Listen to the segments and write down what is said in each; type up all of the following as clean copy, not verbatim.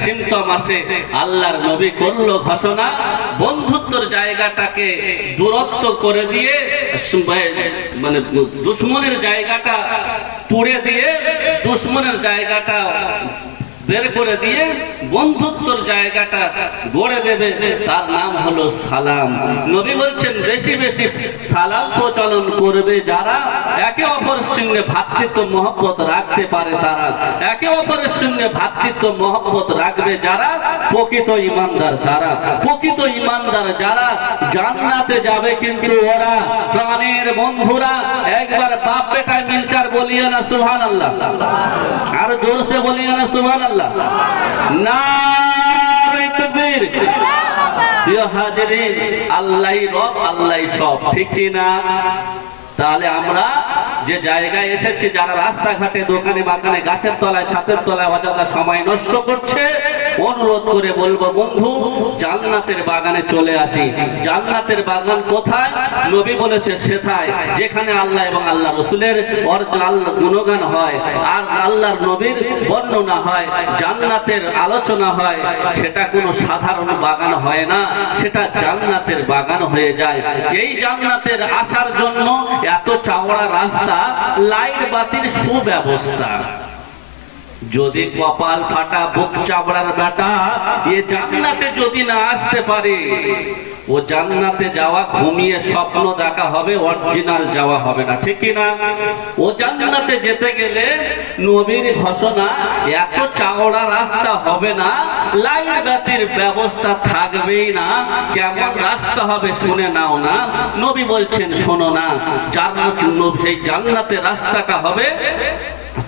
Symptom আসে। আল্লাহর নবী করলো ঘোষণা, বন্ধুত্বের জায়গাটাকে দূরত্ব করে দিয়ে, মানে দুশ্মনের জায়গাটা তুড়ে দিয়ে, দুশ্মনের জায়গাটা বের করে দিয়ে বন্ধুত্বের জায়গাটা গড়ে দেবে, তার নাম হলো সালাম। নবী বলছেন বেশি বেশি সালাম প্রচলন করবে যারা, একে অপরের সঙ্গে ভ্রাতৃত্ব মহব্বত রাখতে পারে তারা, একে অপরের সঙ্গে ভ্রাতৃত্ব মহব্বত রাখবে যারা প্রকৃত ইমানদার, তারা প্রকৃত ইমানদার যারা জান্নাতে যাবে। কিন্তু ওরা প্রাণের বন্ধুরা। একবার বাপ বেটা মিলকার বলিয়ে না সুবহানাল্লাহ, আর জোরসে বলিয়ে না সুবহানাল্লাহ। নারে তাকবীর। প্রিয় হাজিরিন, আল্লাহই রব, আল্লাহই সব, ঠিক কি না? তাহলে আমরা যে জায়গায় এসেছি, যারা রাস্তাঘাটে দোকানে বাগানে গাছের তলায় ছাদের তলায় অযথা সময় নষ্ট করছে, অনুরোধ করে বলবো বন্ধু জান্নাতের বাগানে চলে আসি। জান্নাতের বাগান কোথায়? নবী বলেছে সেথায় যেখানে আল্লাহ এবং আল্লাহ রসুলের গুণগান হয় আর আল্লাহর নবীর বর্ণনা হয়, জান্নাতের আলোচনা হয়। সেটা কোনো সাধারণ বাগান হয় না, সেটা জান্নাতের বাগান হয়ে যায়। এই জান্নাতের আসার জন্য এত চওড়া রাস্তা, লাইট বাতির সুব্যবস্থা। যদি কপাল ফাটা বুক চাবড়ার বেটা এ জান্নাতে যদি না আসতে পারে, ও জান্নাতে যাওয়া ঘুমিয়ে স্বপ্ন দেখা হবে, অরিজিনাল যাওয়া হবে না, ঠিক কি না? ও জান্নাতে যেতে গেলে নবীর ঘোষণা, এত চওড়া রাস্তা হবে না, লাইট বাতির ব্যবস্থা থাকবেই না। কেমন রাস্তা হবে শুনে নাও না। নবী বলছেন শোনো না, সেই জান্নাতের রাস্তাটা হবে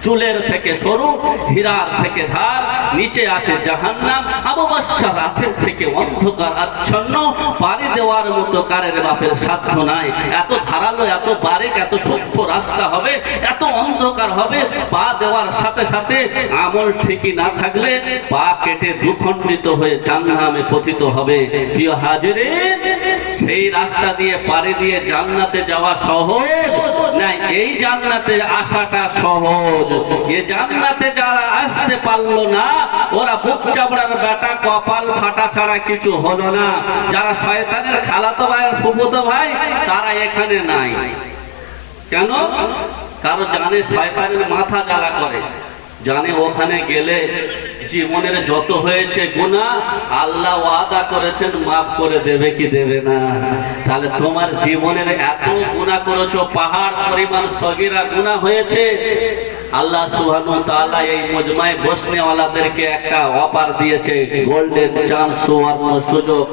চুলের থেকে সরু, হীরার থেকে ধার, নিচে আছে জাহান্নাম, অমাবস্যা রাতের থেকে অন্ধকার আচ্ছন্ন, পাড়ি দেওয়ার মতো কারের বাপের সাধ্য নাই। এত ধারালো, এত বারিক, এত সূক্ষ্ম রাস্তা হবে, এত অন্ধকার হবে, পা দেওয়ার সাথে সাথে আমল ঠিকই না থাকলে পা কেটে দুখণ্ডিত হয়ে জাহান্নামে পতিত হবে। প্রিয় হাজিরিন, সেই রাস্তা দিয়ে পাড়ি দিয়ে জান্নাতে যাওয়া সহজ নাই, এই জান্নাতে আসাটা সহজ। এ জান্নাতে যারা আসতে পারলো না, ওরা বুক চাবড়ার বেটা, কপাল ফাটা ছাড়া কিছু হলো না। যারা শয়তানের খালাতো ভাই আর ফুফুতো ভাই, তারা এখানে নাই। কেন? কারণ জানে শয়তানের মাথা জ্বালা করে, জানে ওখানে গেলে জীবনের যত হয়েছে গুনাহ আল্লাহ ওয়াদা করেছেন মাফ করে দেবে কি দেবে না। তাহলে তোমার জীবনের এত গুনাহ করেছো, পাহাড় পরিমাণ সগীরা গুনাহ হয়েছে। আল্লাহ সুবহানাহু ওয়া তাআলা এই মুজমায়ে বসনেওয়ালাদেরকে একটা অফার দিয়েছে, গোল্ডেন চান্স, সুবর্ণ সুযোগ।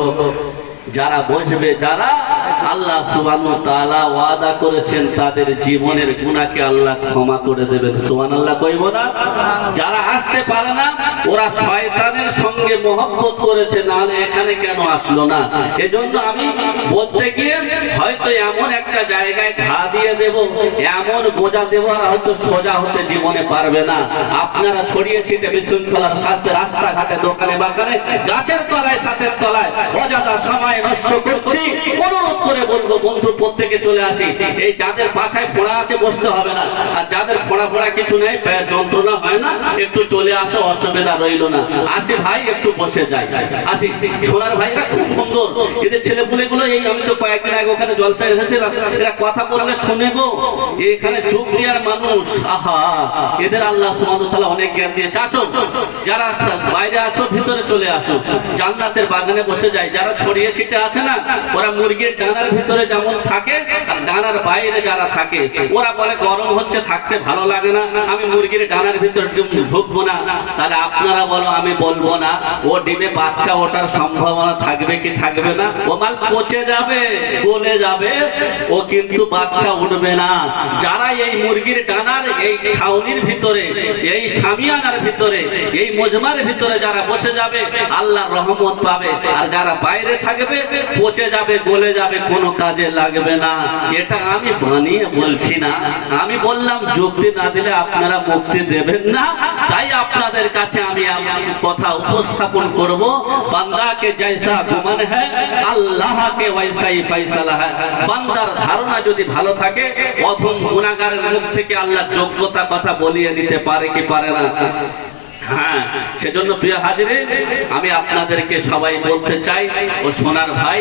যারা বসবে, যারা আল্লাহ সুবহানাহু ওয়া তাআলা ওয়াদা করেছেন তাদের জীবনের গুনাহকে আল্লাহ ক্ষমা করে দেবেন। সুবহানাল্লাহ কইব না? যারা আসতে পারে না, ওরা শয়তানের সঙ্গে মহব্বত করেছে, নাহলে এখানে কেন আসলো না? এজন্য আমি বলতে গিয়ে হয়তো এমন একটা জায়গায় ঘা দিয়ে দেব, এমন বোঝা দেব, আর হয়তো সোজা হতে জীবনে পারবে না। আপনারা ছড়িয়ে ছিটে বিশৃঙ্খলার শাস্তে রাস্তাঘাটে দোকানে বাগানে গাছের তলায় ছাদের তলায় অযথা সময় নষ্ট করছি। অনুরোধ করে বলবো বন্ধু প্রত্যেকে চলে আসি। এই যাদের পাছায় ফোড়া আছে বসতে হবে না, আর যাদের ফোড়া ফোড়া কিছু নেই, পায়ের যন্ত্রণা হয় না, একটু চলে আসো, অসুবিধা রইল না। আসি ভাই, একটু বসে যাই। আসি সোনার ভাইরা খুব সুন্দর, এদের ছেলেপুলেগুলো, এই আমি তো কয়েকদিন আগে ওখানে জলসায় এসেছিলাম, এরা কথা বললে শুনে গো, এখানে চোখ দেওয়ার মানুষ। আহা, এদের আল্লাহ সুবহানাহু ওয়া তাআলা অনেক জ্ঞান দিয়েছে। আসো, যারা বাইরে আছো ভিতরে চলে আসো, জান্নাতের বাগানে বসে যাই। যারা ছড়িয়ে ছিটে আছে না, ওরা মুরগির ডানার ভিতরে যেমন থাকে আর ডানার বাইরে যারা থাকে, ওরা বলে গরম হচ্ছে, থাকতে ভালো লাগে না, আমি মুরগির ডানার ভিতরে ঢুকবো না। তাহলে আপনারা বলো, আমি বলবো না, ও ডিমে বাচ্চা ওঠার সম্ভাবনা থাকবে কি থাকবে না? ও মাল পচে যাবে, গলে যাবে, ও কিন্তু বাচ্চা উঠবে না। যারা এই মুরগির ডানার এই ছাউনির ভিতরে, এই সামিয়ানার ভিতরে, এই মজমার ভিতরে যারা বসে যাবে, আল্লাহর রহমত পাবে। আর যারা বাইরে থাকবে, পচে যাবে, গলে যাবে, কোনো কাজে লাগবে না। এটা আমি বানিয়ে বলছি না, আমি বললাম যুক্তি না দিলে আপনারা মুক্তি দেবেন না। তাই আপনাদের কাছে আমি কথা উপস্থাপন করব, বান্দাকে জৈসা গুমান হ্যায় আল্লাহকে ওয়াইসাই ফায়সালা হ্যায়। বান্দার ধারণা যদি ভালো থাকে, অধম গুনাহগারের মুখ থেকে আল্লাহ যোগ্যতা কথা বলিয়ে নিতে পারে কি পারে না? হ্যাঁ, সেজন্য প্রিয় হাজিরিন, আমি আপনাদেরকে সবাই বলতে চাই, ও সোনার ভাই,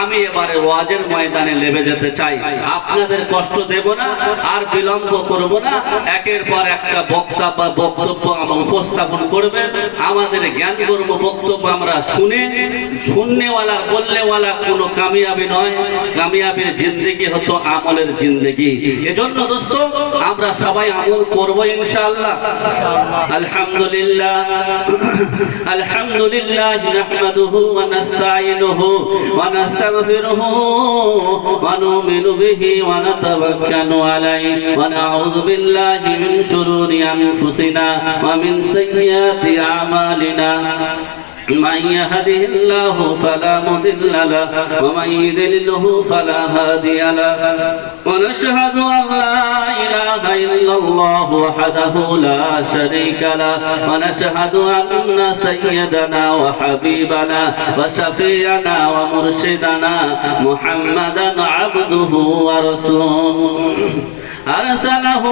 আমি এবারে ওয়াজের ময়দানে নেমে যেতে চাই। আপনাদের কষ্ট দেব না, আর বিলম্ব করব না। একের পর একটা বক্তা বা বক্তব্য আমরা উপস্থাপন করবেন। আমাদের জ্ঞান গর্ব বক্তব্য আমরা শুনে, শুননেওয়ালার বলনেওয়ালা কোনো কামিয়াবি নয়। কামিয়াবির জিন্দেগি হতো আমলের জিন্দেগি। এজন্য দোস্ত, আমরা সবাই আমল করব ইনশাআল্লাহ। আলহামদুলিল্লাহ, আলহামদুলিল্লাহ নাহমাদুহু ওয়া নাস্তাঈনুহু ওয়া নাস্তাগফিরুহু ওয়া নু'মিনু বিহি ওয়া নাতাওয়াক্কালু আলাইহি ওয়া নাউযু বিল্লাহি মিন শুরুরি আনফুসিনা ওয়া মিন সাইয়্যাতি আমালিনা। من يهده الله فلا مضل له ومن يضلله فلا هادي له ونشهد أن لا إله إلا الله وحده لا شريك له ونشهد أن سيدنا وحبيبنا وشفيعنا ومرشدنا محمدا عبده ورسوله أرسله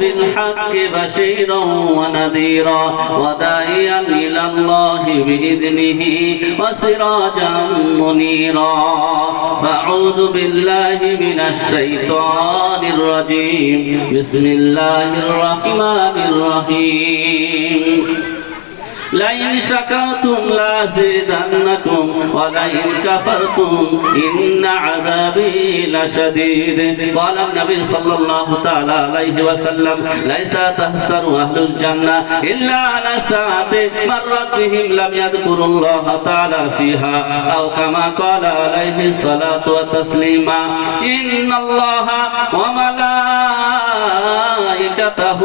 بالحق بشيرا ونذيرا وداعيا إلى الله بإذنه وسراجا منيرا. أعوذ بالله من الشيطان الرجيم. بسم الله الرحمن الرحيم. لئن شكرتم لأزيدنكم ولئن كفرتم إن عذابي لشديد. قال النبي صلى الله تعالى عليه وسلم ليس تحسر أهل الجنة إلا على ساعة مرت بهم لم يذكروا الله تعالى فيها أو كما قال عليه الصلاة والتسليم. إن الله وملائكته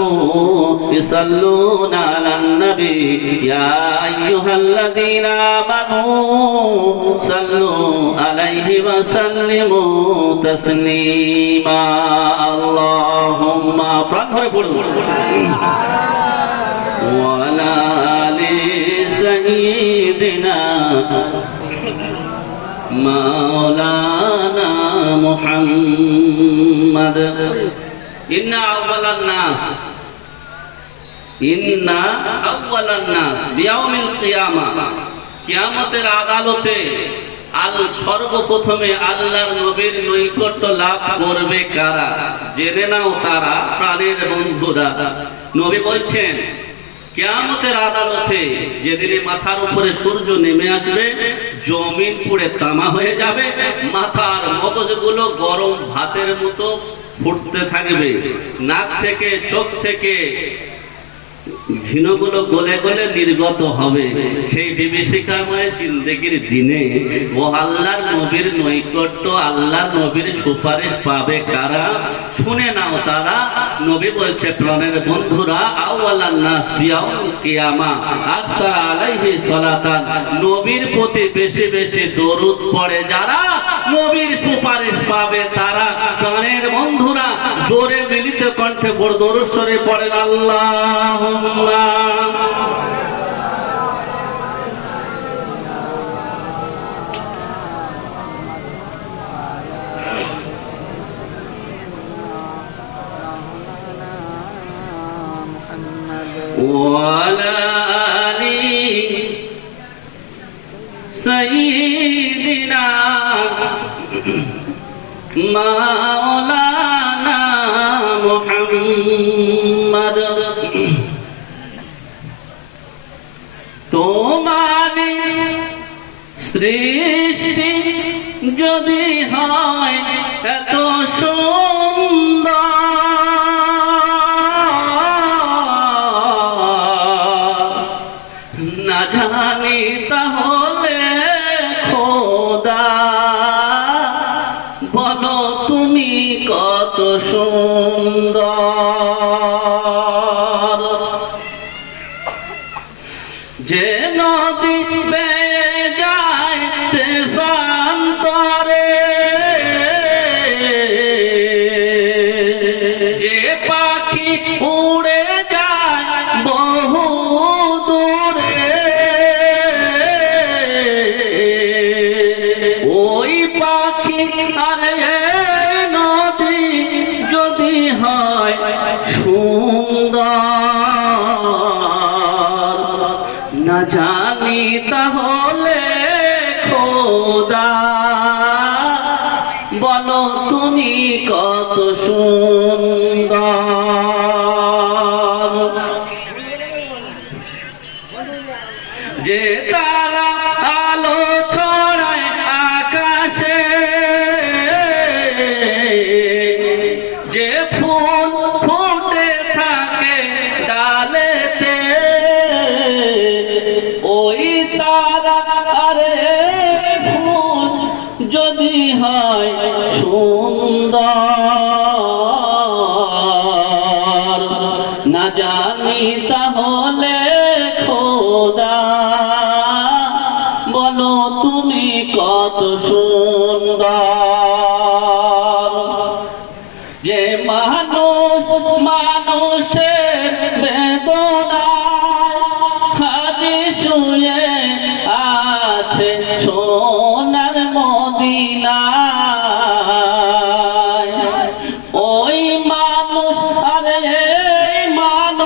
يصلون على النبي يا أيها الذين آمنوا صلوا عليه وسلموا تسليما. اللهم وعلى آل سيدنا مولانا محمد. إن أول الناس ইন্না আউয়ালান নাস বিয়াউমিল কিয়ামা, কিয়ামতের আদালতে সর্বপ্রথমে আল্লাহর নবীর নৈকট্য লাভ করবে কারা? জেনে নাও, তারা প্রাণের বন্ধুরা। নবী বলছেন, কিয়ামতের আদালতে যেদিন মাথার উপরে সূর্য নেমে আসবে, জমিন পুড়ে তামা হয়ে যাবে, মাথার মগজগুলো গরম ভাতের মতো ফুটতে থাকবে, নাক থেকে চোখ থেকে ঘৃণগুলো গলে গলে নির্গত হবে। সেই বিভীষিকাময় জিন্দেগির দিনে ও আল্লাহর নবীর নৈকট্য, আল্লাহর নবীর সুপারিশ পাবে কারা? শুনে নাও, তারা। নবী বলছে, প্রাণের বন্ধুরা, আউয়ালান নাস বিয়াউমিল কিয়ামা আকসার আলাইহি সালাতান, নবীর প্রতি বেশি বেশি দরুদ পড়ে যারা, নবীর সুপারিশ পাবে তারা। প্রাণের বন্ধুরা, জোরে মিলিত কণ্ঠে পড়ে দরুদ শরীফ পড়েন, আল্লাহুম্মা وعلى آل سيدنا مولانا محمد. তোমার সৃষ্টি যদি হয় এত সুন্দর, না জানি তাহলে খোদা বলো তুমি কত সুন্দর। যে নদী বেয়ে যায় তেফান্তরে, যে পাখি উড়ে যায় বহু দূরে, ওই পাখি আর নদী যদি হয় সুন্দর, না জানি তাহলে খোদা বলো তুমি কত সুন্দর, যে তারা